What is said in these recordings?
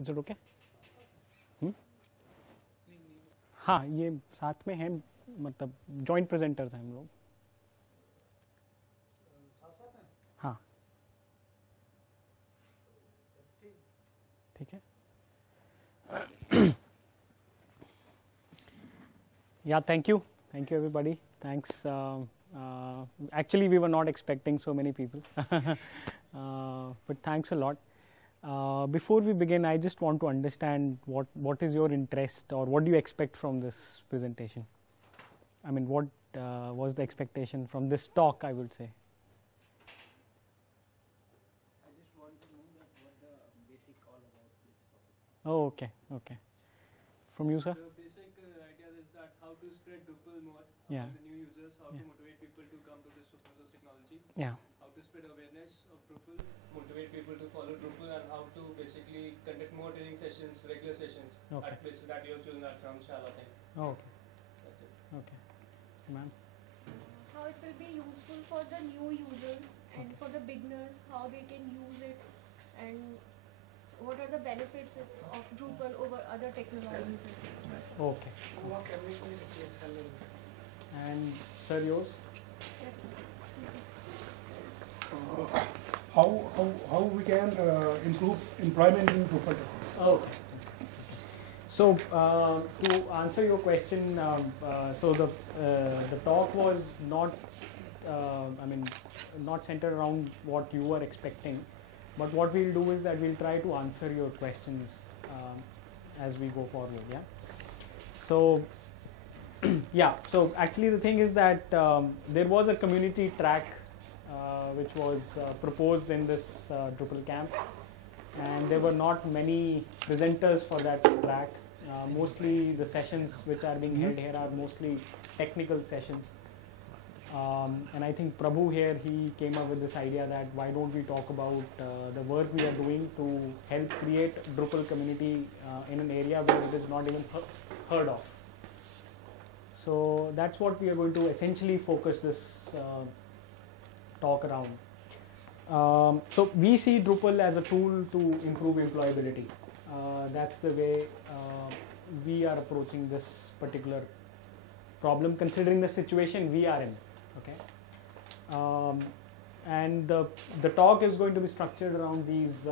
Is it okay? हाँ, ये साथ में हैं, मतलब जॉइंट प्रेजेंटर्स हैं हम लोग. हाँ, ठीक है. Yeah, thank you everybody. Thanks. Actually, we were not expecting so many people, but thanks a lot. Before we begin, I just want to understand what is your interest, or what do you expect from this presentation? I mean, what was the expectation from this talk, I would say? I just want to know that what the basic all about this topic. Oh, okay. From you, sir? The basic idea is that how to spread Drupal more Yeah. among the new users, how Yeah. to motivate people to come to this open source technology, Yeah. how to spread awareness of Drupal, motivate people to follow Drupal, and how to basically conduct more training sessions, regular sessions Okay. at places that you have chosen at Dharamshala thing. Oh, okay. That's it. Okay. Ma'am? How it will be useful for the new users and for the beginners, how they can use it, and what are the benefits of Drupal over other technologies. Okay. And sir, yours? How we can improve employment in Drupal? Okay. So to answer your question, so the talk was not, not centered around what you were expecting, but what we'll do is that we'll try to answer your questions as we go forward. Yeah. So yeah. So actually, the thing is that there was a community track which was proposed in this Drupal camp, and there were not many presenters for that track. Mostly the sessions which are being held here are mostly technical sessions, and I think Prabhu here, he came up with this idea that why don't we talk about the work we are doing to help create Drupal community in an area where it is not even heard of. So that's what we are going to essentially focus this talk around. So we see Drupal as a tool to improve employability. That's the way we are approaching this particular problem, considering the situation we are in. Okay, and the talk is going to be structured around these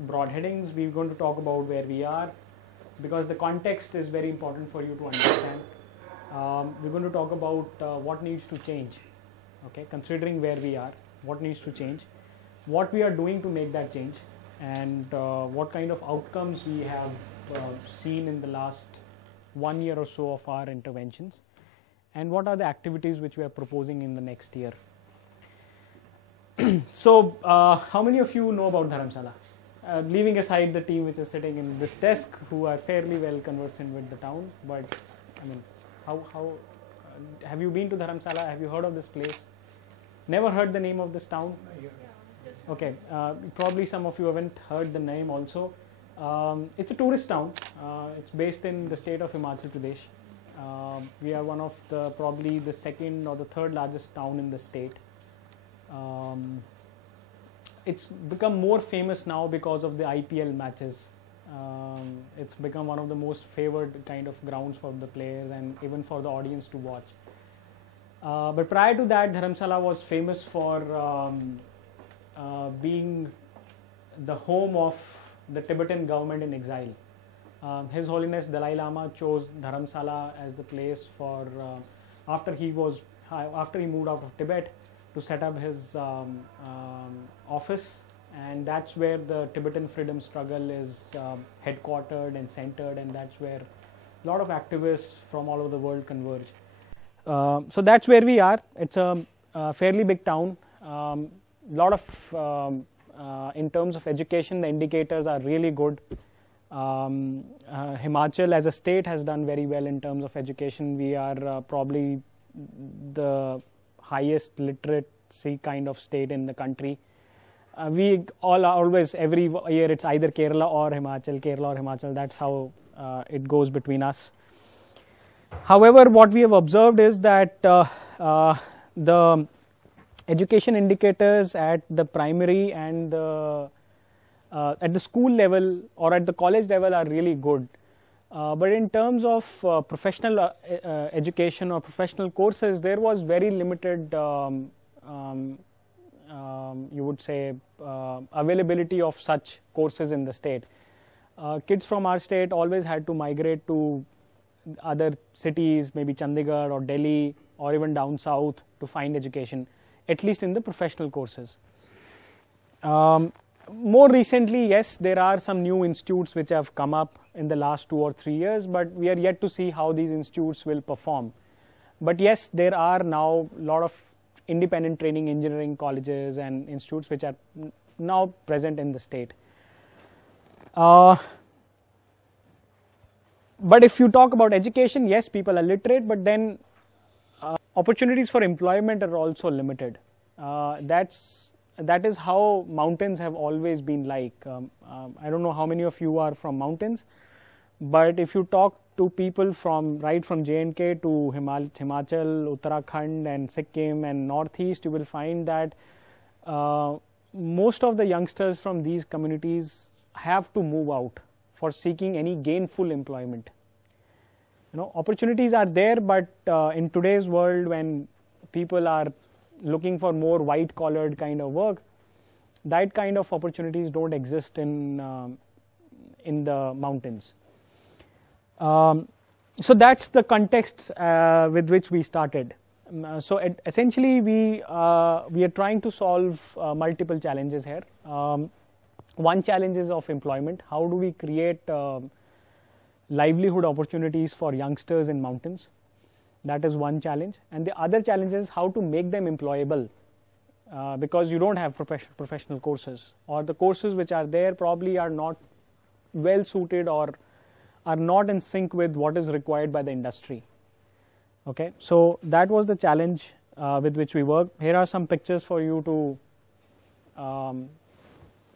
broad headings. We're going to talk about where we are, because the context is very important for you to understand. We're going to talk about what needs to change. Okay, considering where we are, what needs to change, what we are doing to make that change, and what kind of outcomes we have seen in the last 1 year or so of our interventions, and what are the activities which we are proposing in the next year. So how many of you know about Dharamshala? Leaving aside the team which is sitting in this desk, who are fairly well conversant with the town, but I mean, how have you been to Dharamshala? Have you heard of this place? Never heard the name of this town? Okay, probably some of you haven't heard the name also. It's a tourist town. It's based in the state of Himachal Pradesh. We are one of the, probably the second or the third largest town in the state. It's become more famous now because of the IPL matches. It's become one of the most favored kind of grounds for the players and even for the audience to watch. But prior to that, Dharamshala was famous for being the home of the Tibetan government in exile. His Holiness Dalai Lama chose Dharamshala as the place for after he moved out of Tibet to set up his office, and that's where the Tibetan freedom struggle is headquartered and centered, and that's where a lot of activists from all over the world converge. So that's where we are. It's a fairly big town. Lot of in terms of education, the indicators are really good. Himachal as a state has done very well in terms of education. We are probably the highest literacy kind of state in the country. We all are always, every year it's either Kerala or Himachal. That's how it goes between us. However, what we have observed is that the education indicators at the primary and the at the school level or at the college level are really good. But in terms of professional education or professional courses, there was very limited, you would say, availability of such courses in the state. Kids from our state always had to migrate to other cities, maybe Chandigarh or Delhi or even down south to find education, at least in the professional courses. More recently, yes, there are some new institutes which have come up in the last 2 or 3 years, but we are yet to see how these institutes will perform. But yes, there are now a lot of independent training engineering colleges and institutes which are now present in the state. But if you talk about education, yes, people are literate, but then opportunities for employment are also limited. That is how mountains have always been like. I don't know how many of you are from mountains, but if you talk to people from right from J&K to Himachal, Uttarakhand and Sikkim and Northeast, you will find that most of the youngsters from these communities have to move out for seeking any gainful employment. You know, opportunities are there, but in today's world, when people are looking for more white-collared kind of work, that kind of opportunities don't exist in the mountains. So that's the context with which we started. Essentially, we are trying to solve multiple challenges here. One challenge is of employment. How do we create livelihood opportunities for youngsters in mountains? That is one challenge. And the other challenge is how to make them employable, because you don't have professional courses, or the courses which are there probably are not well suited or are not in sync with what is required by the industry. Okay, so that was the challenge with which we worked. Here are some pictures for you to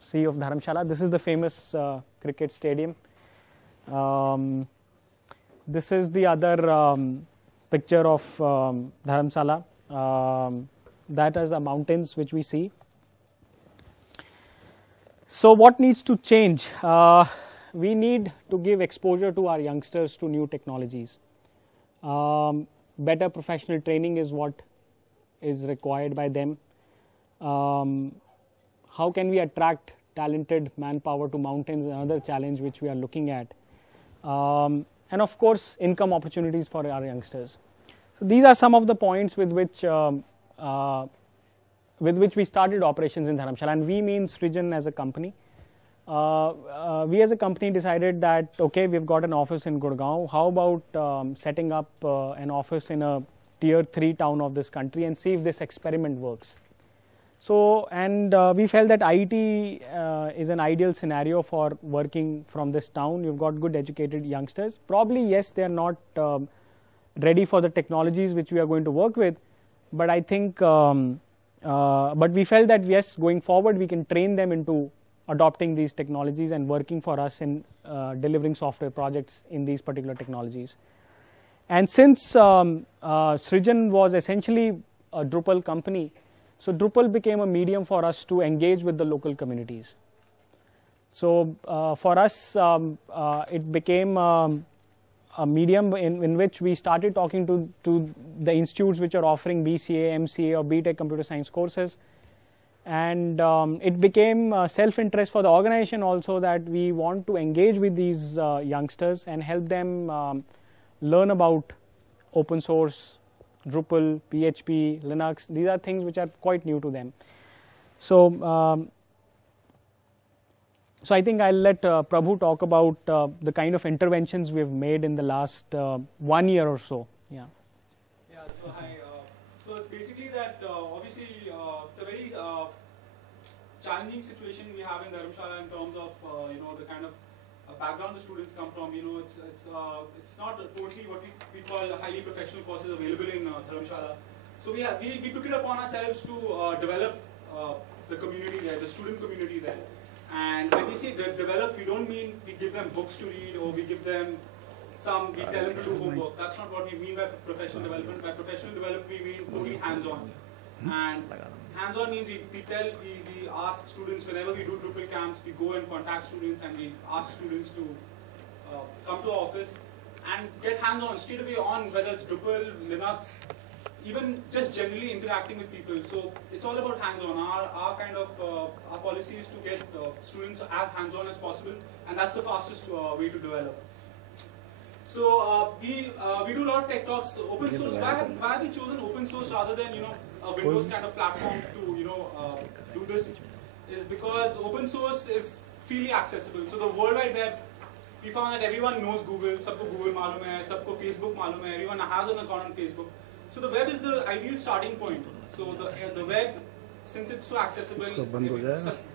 see of Dharamshala. This is the famous cricket stadium. This is the other picture of Dharamshala. That is the mountains which we see. So what needs to change? We need to give exposure to our youngsters to new technologies. Better professional training is what is required by them. How can we attract talented manpower to mountains? Another challenge which we are looking at. And of course, income opportunities for our youngsters. So these are some of the points with which we started operations in Dharamshala, and we mean Srijan as a company. We as a company decided that, okay, we've got an office in Gurgaon. How about setting up an office in a tier 3 town of this country and see if this experiment works. So, and we felt that IIT is an ideal scenario for working from this town. You've got good educated youngsters. Probably, yes, they're not ready for the technologies which we are going to work with, but I think, but we felt that, yes, going forward, we can train them into adopting these technologies and working for us in delivering software projects in these particular technologies. And since Srijan was essentially a Drupal company, so Drupal became a medium for us to engage with the local communities. So for us, it became a medium in which we started talking to the institutes which are offering BCA, MCA or BTech computer science courses. And it became self-interest for the organization also that we want to engage with these youngsters and help them learn about open source, Drupal, PHP, Linux. These are things which are quite new to them. So, so I think I'll let Prabhu talk about the kind of interventions we've made in the last 1 year or so. Yeah. Yeah. So hi. So it's basically that obviously it's a very challenging situation we have in Dharamshala in terms of you know, the kind of background the students come from. You know, it's not totally what we call highly professional courses available in Dharamshala. So we took it upon ourselves to develop the community there, the student community there. And when we say develop, we don't mean we give them books to read or we give them we tell them to do homework. That's not what we mean by professional development. By professional development, we mean totally hands-on. And hands-on means we ask students, whenever we do Drupal camps, we go and contact students and we ask students to come to our office and get hands-on straight away on whether it's Drupal, Linux, even just generally interacting with people. So it's all about hands-on. Our kind of our policy is to get students as hands-on as possible, and that's the fastest way to develop. So we do a lot of tech talks. Open source. Why have we chosen open source rather than a Windows kind of platform to do this? Is because open source is freely accessible. So the World Wide Web, we found that everyone knows Google. Sabko Google malum hai, sabko Facebook malum hai. Everyone has an account on Facebook. So the web is the ideal starting point. So the web, since it's so accessible,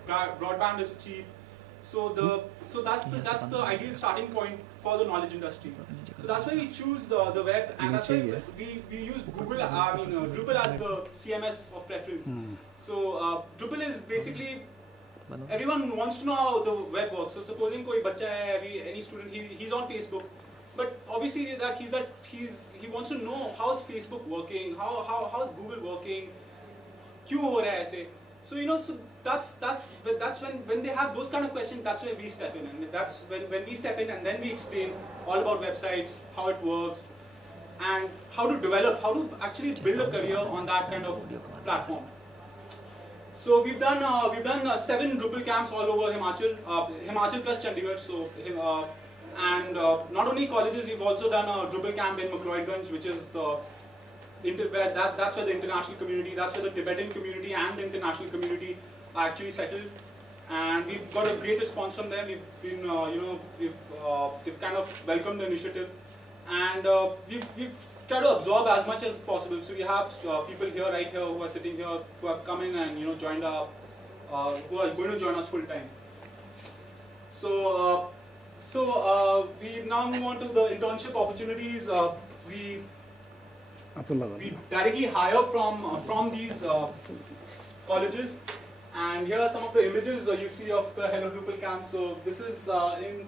broadband is cheap. So that's the ideal starting point for the knowledge industry. So that's why we choose the web, and that's why we use Drupal as the CMS of preference. So Drupal is basically, everyone wants to know how the web works. So supposing koi bacha hai, any student, he's on Facebook, but obviously he wants to know how's Facebook working, how's Google working, kyun ho raha hai aise. So so that's when they have those kind of questions, that's where we step in, and that's when we step in, and then we explain all about websites, how it works, and how to develop, how to actually build a career on that kind of platform. So we've done 7 Drupal camps all over Himachal plus Chandigarh. So and not only colleges, we've also done a Drupal camp in Macleodganj, which is that's where the international community, that's where the Tibetan community and the international community are actually settled. And we've got a great response from them. We've been, they've kind of welcomed the initiative, and we've tried to absorb as much as possible. So we have people here, right here, who are sitting here, who have come in and joined our, who are going to join us full time. So we now move on to the internship opportunities. We directly hire from these colleges. And here are some of the images you see of the Hello Drupal camp. So this is in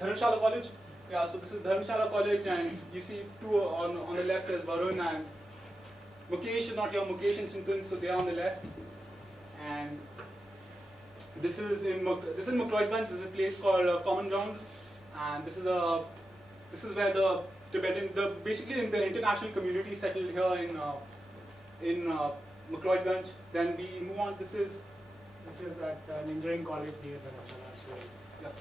Dharamshala College. Yeah, so this is Dharamshala College, and you see two on the left is Varun, and Mukesh is not here, Mukesh and Chintan, so they are on the left. And this is Macleodganj. This is a place called Common Grounds, and this is where the Tibetan, basically the international community settled here in Macleodganj. Then we move on. This is at an engineering college near Dharamshala. So yeah.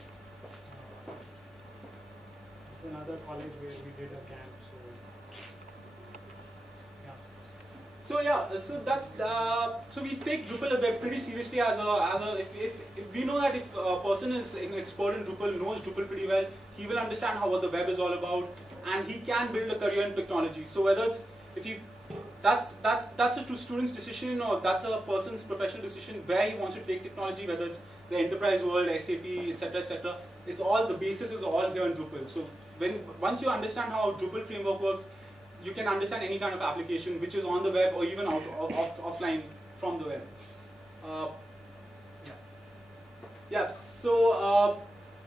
It's another college where we did a camp. So that's so we take Drupal web pretty seriously as if we know that if a person is an expert in Drupal, knows Drupal pretty well, he will understand what the web is all about, and he can build a career in technology. So whether it's that's a student's decision, or that's a person's professional decision where he wants to take technology, whether it's the enterprise world, SAP, etc., etc. It's all, the basis is all here in Drupal. So once you understand how Drupal framework works, you can understand any kind of application which is on the web or even offline from the web.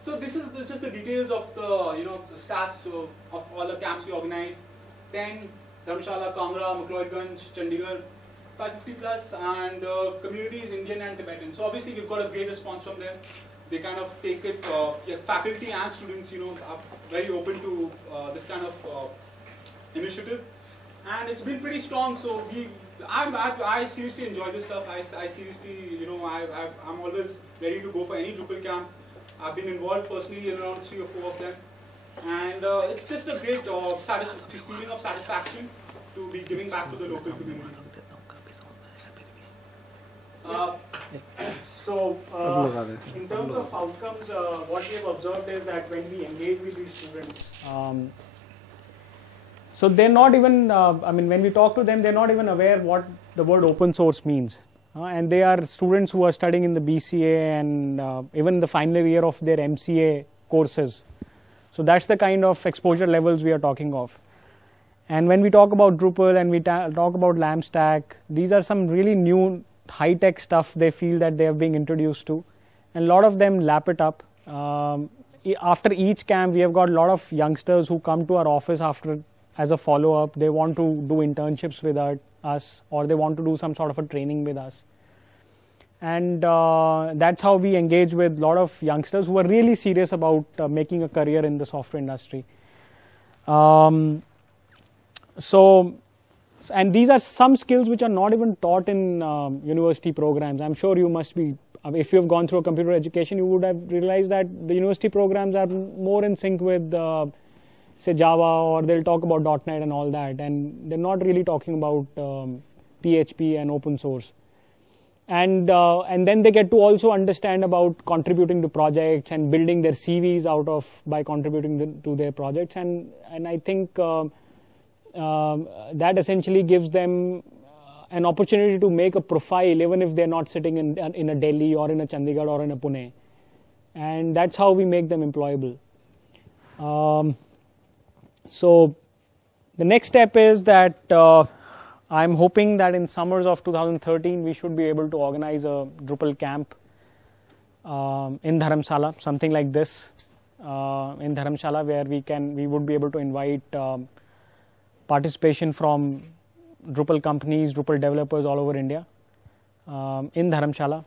So this is just the details of the the stats of all the camps we organized. 10 Dharamshala, Kangra, Macleodganj, Chandigarh, 550 plus, and community is Indian and Tibetan. So obviously we've got a great response from them. They kind of take it, faculty and students, are very open to this kind of initiative, and it's been pretty strong. So I seriously enjoy this stuff. I seriously, I'm always ready to go for any Drupal camp. I've been involved personally in around 3 or 4 of them, and it's just a great feeling of satisfaction to be giving back to the local community. In terms of outcomes, what we have observed is that when we engage with these students, so they're not even, when we talk to them, they're not even aware what the word open source means. And they are students who are studying in the BCA and even the final year of their MCA courses. So that's the kind of exposure levels we are talking of. And when we talk about Drupal and we talk about LAMP stack, these are some really new high-tech stuff they feel that they are being introduced to. And a lot of them lap it up. After each camp, we have got a lot of youngsters who come to our office as a follow-up. They want to do internships with us, or they want to do some sort of a training with us. And that's how we engage with a lot of youngsters who are really serious about making a career in the software industry. And these are some skills which are not even taught in university programs. I'm sure you must be, if you've gone through a computer education, you would have realized that the university programs are more in sync with, say, Java, or they'll talk about .NET and all that, and they're not really talking about PHP and open source. And then they get to also understand about contributing to projects and building their CVs by contributing to their projects. And I think that essentially gives them an opportunity to make a profile, even if they're not sitting in a Delhi or in a Chandigarh or in a Pune. And that's how we make them employable. So the next step is that I'm hoping that in summers of 2013 we should be able to organize a Drupal camp in Dharamshala, something like this in Dharamshala, where we would be able to invite participation from Drupal companies, Drupal developers all over India in Dharamshala.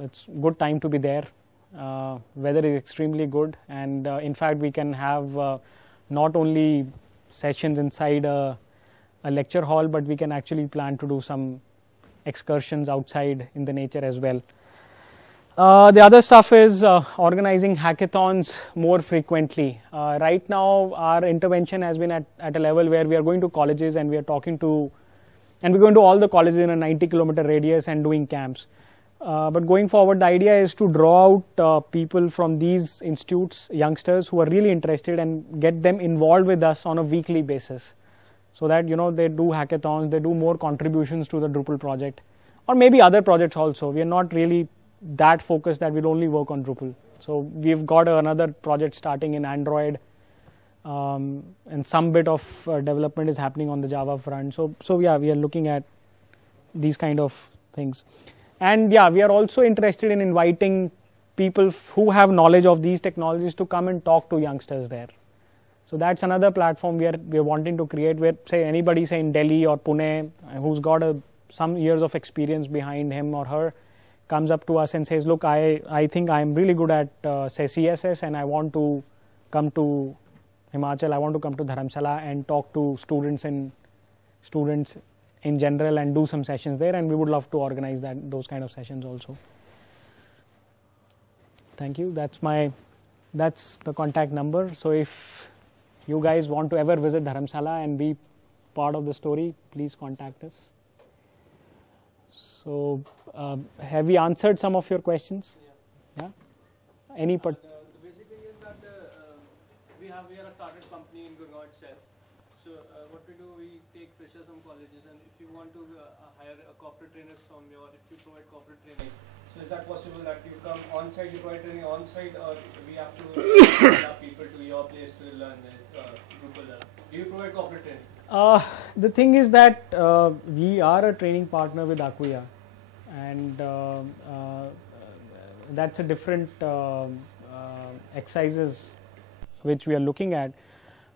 It's good time to be there. Weather is extremely good, and in fact we can have not only sessions inside a lecture hall, but we can actually plan to do some excursions outside in the nature as well. The other stuff is organizing hackathons more frequently. Right now our intervention has been at a level where we are going to colleges and we are talking to, and we're going to all the colleges in a 90-kilometer radius and doing camps. But going forward, the idea is to draw out people from these institutes, youngsters who are really interested, and get them involved with us on a weekly basis, so that they do hackathons, they do more contributions to the Drupal project, or maybe other projects also. We are not really that focused that we'll only work on Drupal. So we've got another project starting in Android, and some bit of development is happening on the Java front. So yeah, we are looking at these kind of things. And yeah, we are also interested in inviting people who have knowledge of these technologies to come and talk to youngsters there. So that's another platform we are wanting to create, where, say, anybody, say, in Delhi or Pune, who's got some years of experience behind him or her, comes up to us and says, look, I think I'm really good at, say, CSS, and I want to come to Himachal, I want to come to Dharamshala and talk to students in general and do some sessions there, and we would love to organize those kind of sessions also. Thank you. That's the contact number. So if you guys want to ever visit Dharamshala and be part of the story, please contact us. So have we answered some of your questions? Yeah. Any The basic thing is that we are a startup company in Gurgaon itself. So what we do, we take freshers from colleges, and if you want to hire a corporate trainers from if you provide corporate training, so is that possible that you come on-site, you provide training on-site, or we have to allow people to your place to learn Drupal? Do you provide corporate training? The thing is that we are a training partner with Acquia, and that's a different exercises which we are looking at.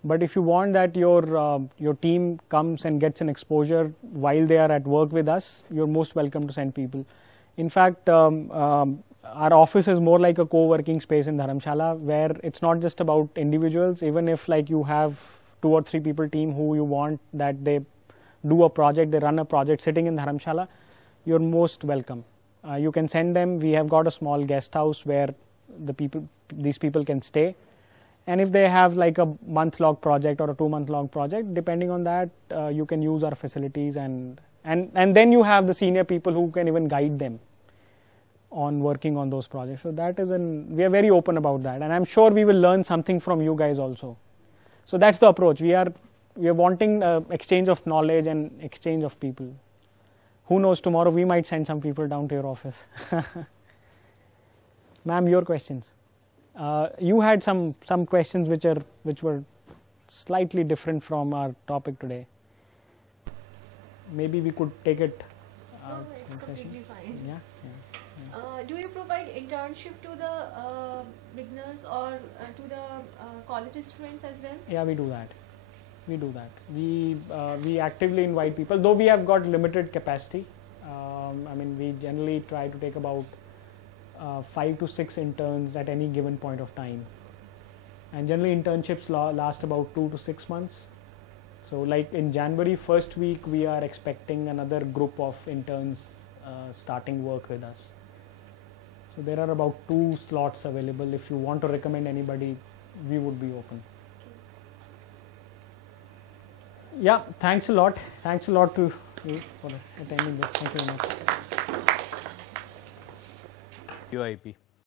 But if you want that your team comes and gets an exposure while they are at work with us, you're most welcome to send people. In fact, our office is more like a co-working space in Dharamshala, where it's not just about individuals. Even if like you have 2 or 3 people team who you want that they do a project, they run a project sitting in Dharamshala, you're most welcome. You can send them. We have got a small guest house where these people can stay. And if they have like a month-long project or a 2-month-long project, depending on that, you can use our facilities, and then you have the senior people who can even guide them on working on those projects. So that is we are very open about that, and I'm sure we will learn something from you guys also. So that's the approach. We are wanting exchange of knowledge and exchange of people. Who knows, tomorrow we might send some people down to your office. Ma'am, your questions. You had some questions which were slightly different from our topic today. Maybe we could take it out. No, it's completely fine. Yeah. Do you provide internship to the beginners or to the college students as well? Yeah, we do that. we do that. We actively invite people, though we have got limited capacity. I mean, we generally try to take about 5 to 6 interns at any given point of time, and generally internships last about 2 to 6 months. So like in January first week, we are expecting another group of interns starting work with us. So there are about 2 slots available. If you want to recommend anybody, we would be open. Yeah, thanks a lot. Thanks a lot to you for attending this. Thank you very much. UIP.